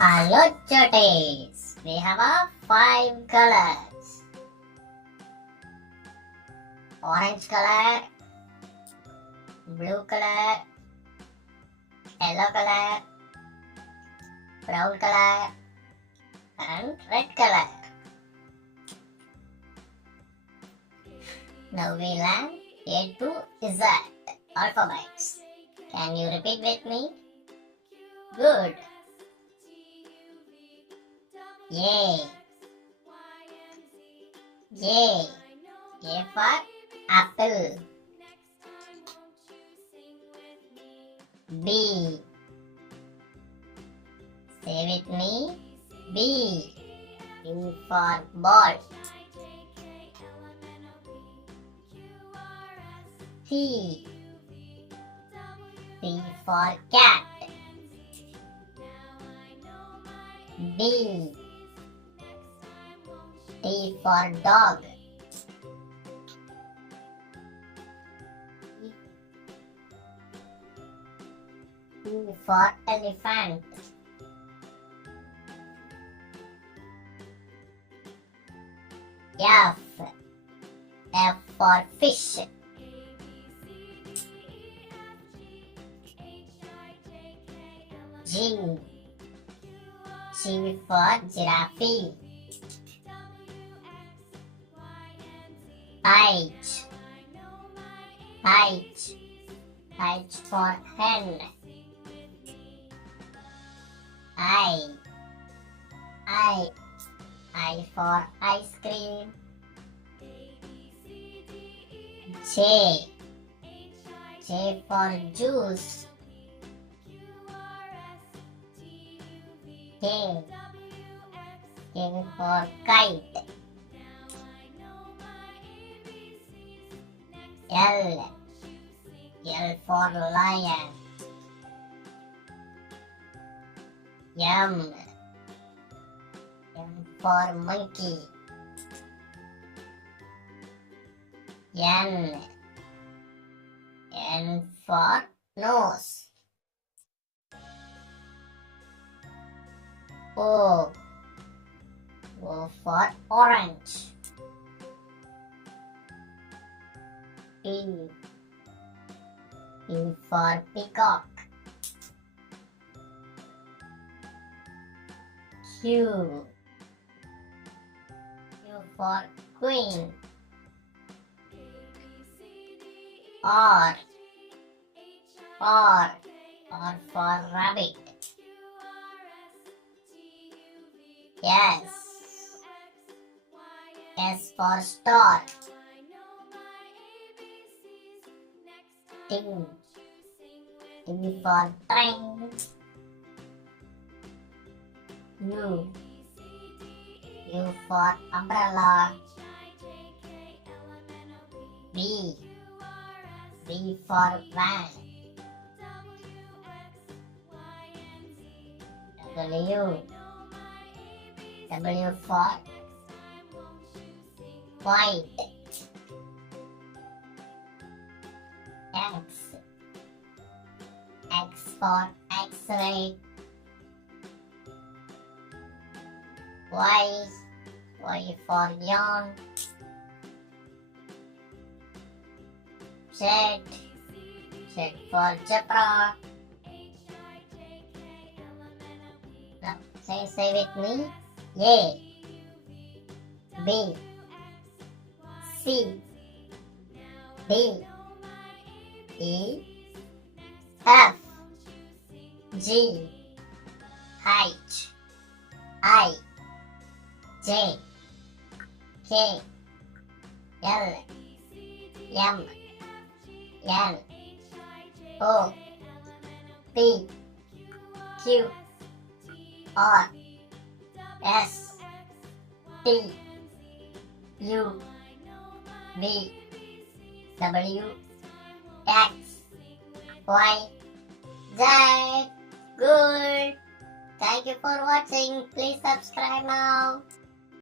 Hello Chotties! We have 5 colors. Orange color, blue color, yellow color, brown color and red color. Now we learn A to Z alphabets. Can you repeat with me? Good. A. A. A for apple. B. Say with me. B. B for ball. C. C for cat. D. D for dog. E for elephant. F. F for fish. G. G for giraffe. H. H. H for hen. I for ice cream. J. J for juice. K. K for kite. L. L for lion. M. M for monkey. N. N for nose. O. O for orange. P. P for peacock. Q. Q for queen. R. R. R for rabbit. S. S for star. T. T for train. U. U for umbrella. V. V for van. W. W for white. X. X for X-ray. Y. Y for yawn. Z. Z for zebra. Now say with me. A. B. C. D. E. F. G. H. I. J. K. L. M. N. O. P. Q. R. S. T. U. V. W. X. Y. Z. Good. Thank you for watching. Please subscribe now.